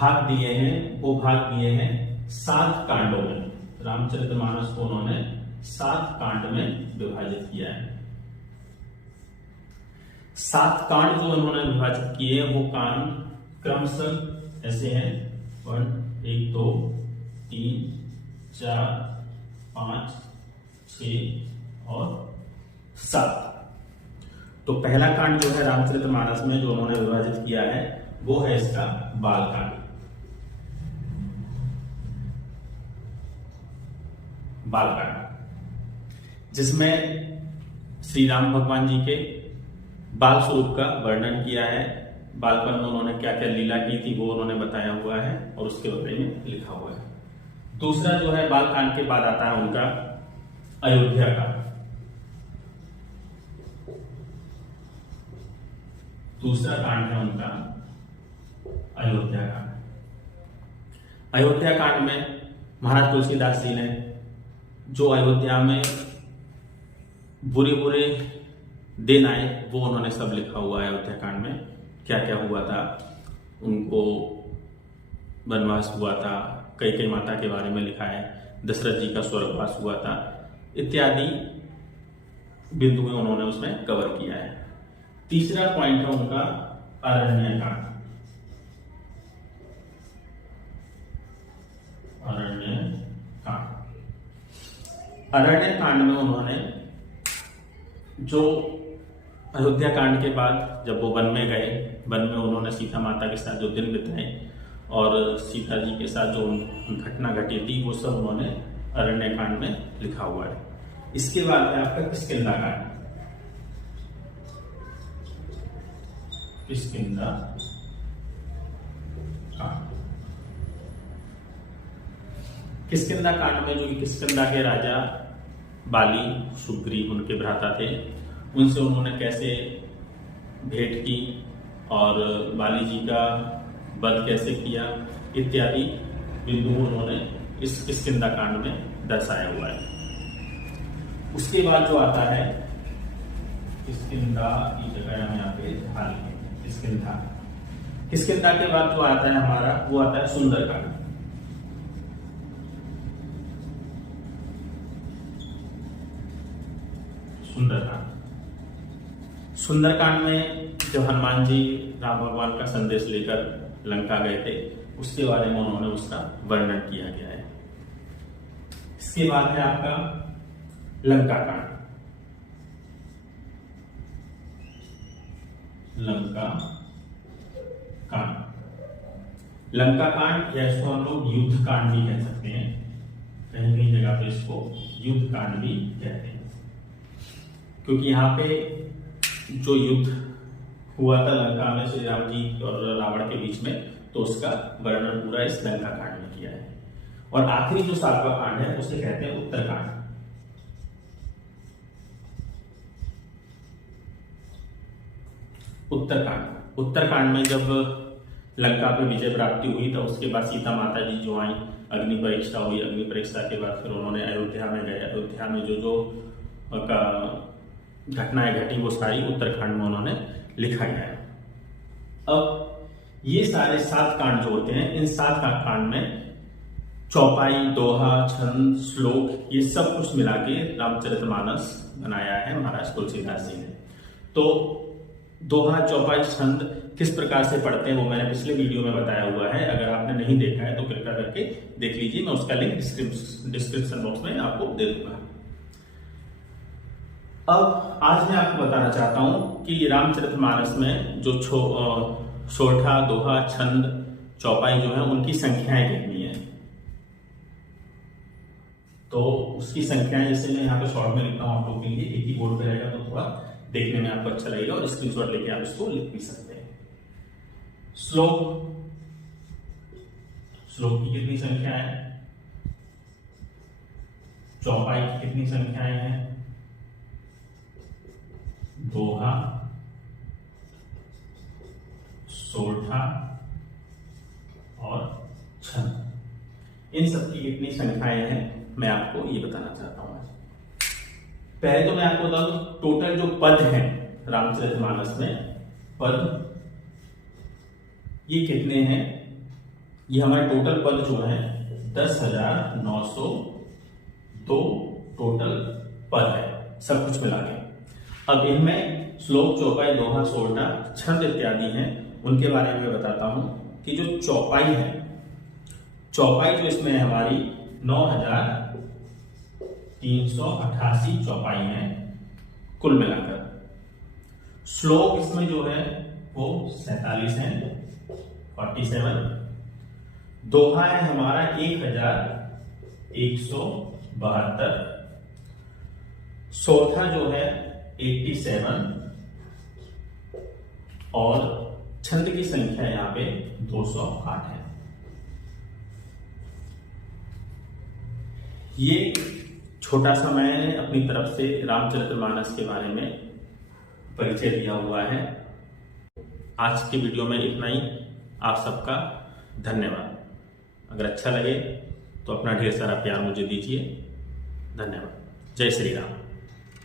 भाग दिए हैं वो भाग दिए हैं 7 कांडों में। रामचरितमानस को उन्होंने 7 कांड में विभाजित किया है। 7 कांड जो उन्होंने विभाजित किए वो कांड क्रमशः ऐसे हैं 1 2 3 4 5 6 और 7। तो पहला कांड जो है रामचरितमानस में जो उन्होंने विभाजित किया है वो है इसका बाल कांड। बाल कांड जिसमें श्री राम भगवान जी के बाल स्वरूप का वर्णन किया है। बालपन में उन्होंने क्या क्या लीला की थी वो उन्होंने बताया हुआ है और उसके बारे में लिखा हुआ है। दूसरा जो है बाल कांड के बाद आता है उनका अयोध्या कांड। दूसरा कांड है उनका अयोध्या कांड। अयोध्या कांड में महाराज तुलसीदास जी ने जो अयोध्या में बुरे बुरे दिन आए वो उन्होंने सब लिखा हुआ है। अयोध्या कांड में क्या क्या हुआ था, उनको वनवास हुआ था, कैकेयी माता के बारे में लिखा है, दशरथ जी का स्वर्गवास हुआ था इत्यादि बिंदु में उन्होंने उसमें कवर किया है। तीसरा पॉइंट है उनका अरण्य कांड। अरण्य कांड में उन्होंने जो अयोध्या कांड के बाद जब वो वन में गए, वन में उन्होंने सीता माता के साथ जो दिन बिताए और सीता जी के साथ जो घटना घटी थी वो सब उन्होंने अरण्य कांड में लिखा हुआ है। इसके बाद है आपका किष्किंधा कांड। किष्किंधा कांड। किष्किंधा कांड में जो किष्किंधा के राजा बाली सुग्रीव उनके भ्राता थे, उनसे उन्होंने कैसे भेंट की और बाली जी का वध कैसे किया इत्यादि बिंदु उन्होंने इस किष्किंधा कांड में दर्शाया हुआ है। उसके बाद जो आता है किष्किंधा की जगह हम यहाँ पे ढाल लेंगे किष्किंधा। किष्किंधा के बाद जो आता है हमारा वो आता है सुंदरकांड। सुंदरकांड। सुंदरकांड में जब हनुमान जी राम भगवान का संदेश लेकर लंका गए थे उसके बारे में उन्होंने उसका वर्णन किया गया है। इसके बाद है आपका लंका कांड। लंका कांड। लंका कांड या इसको हम लोग युद्ध कांड भी कह सकते हैं, कहीं कहीं जगह पे इसको युद्ध कांड भी कहते हैं, क्योंकि यहाँ पे जो युद्ध हुआ था लंका में श्री राम जी और रावण के बीच में, तो उसका वर्णन पूरा इस लंका कांड में किया है। और आखिरी जो 7वां कांड है उसे कहते हैं उत्तरकांड। उत्तरकांड। उत्तरकांड में जब लंका पे विजय प्राप्ति हुई तो उसके बाद सीता माता जी जो आई, अग्नि परीक्षा हुई, अग्नि परीक्षा के बाद फिर उन्होंने अयोध्या में गए। अयोध्या में जो जो घटनाएं घटी वो सारी उत्तरकांड में उन्होंने लिखा गया है। अब ये सारे 7 कांड जो होते हैं, इन 7 कांड में चौपाई, दोहा, छंद, श्लोक ये सब कुछ मिला के रामचरितमानस बनाया है महाराज तुलसीदास जी ने। तो दोहा, चौपाई, छंद किस प्रकार से पढ़ते हैं वो मैंने पिछले वीडियो में बताया हुआ है। अगर आपने नहीं देखा है तो कृपया करके देख लीजिए, मैं उसका लिंक डिस्क्रिप्शन बॉक्स में आपको दे दूंगा। अब आज मैं आपको बताना चाहता हूं कि रामचरितमानस में जो सोरठा, दोहा, छंद, चौपाई जो है उनकी संख्याएं कितनी है। तो उसकी संख्याएं जैसे मैं यहाँ पे शॉर्ट में लिखता हूं आप लोगों के लिए, एक ही बोर्ड पे रहेगा तो थोड़ा देखने में आपको अच्छा लगेगा और स्क्रीनशॉट लेके आप इसको लिख भी सकते हैं। श्लोक, श्लोक की कितनी संख्या है, चौपाई की कितनी संख्याएं हैं, दोहा, सोरठा और छंद, इन सब की कितनी संख्याएं हैं मैं आपको ये बताना चाहता हूं। पहले तो मैं आपको बता दूं टोटल जो पद हैं रामचरितमानस में, पद ये कितने हैं ये हमारे टोटल पद जो है 10,902 टोटल पद है, सब कुछ मिला के। अब इनमें श्लोक, चौपाई, दोहा, सोरठा, छंद इत्यादि हैं, उनके बारे में बताता हूं कि जो चौपाई है, चौपाई जो इसमें हमारी 9,388 चौपाई है कुल मिलाकर। श्लोक इसमें जो है वो 47 है, 47। दोहा है हमारा 1,172। सोरठा जो है 87 और छंद की संख्या यहां पे 208 है। ये छोटा सा मैंने अपनी तरफ से रामचरितमानस के बारे में परिचय दिया हुआ है। आज की वीडियो में इतना ही। आप सबका धन्यवाद। अगर अच्छा लगे तो अपना ढेर सारा प्यार मुझे दीजिए। धन्यवाद। जय श्री राम।